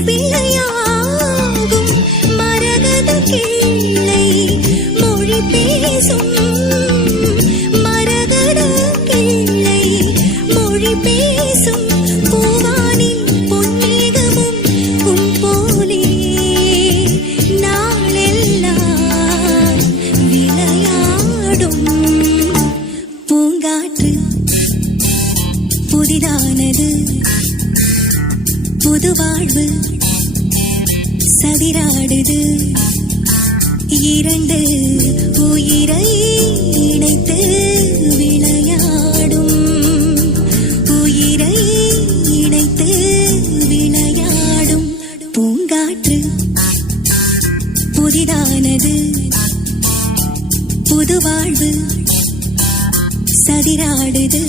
பிள்ளையாகும் மரகத கிள்ளை மொழி பேசும் மரகத கிள்ளை மொழி பேசும் பூவானில் பொன்மேகமும் உன் போலே நாளெல்லாம் விளையாடும் பூங்காற்று புதிதானது புது வாழ்வு சதிராடுது இரண்டு உயிரை இணைத்து விளையாடும் உயிரை இணைத்து விளையாடும் பூங்காற்று புதிதானது புது வாழ்வு சதிராடுது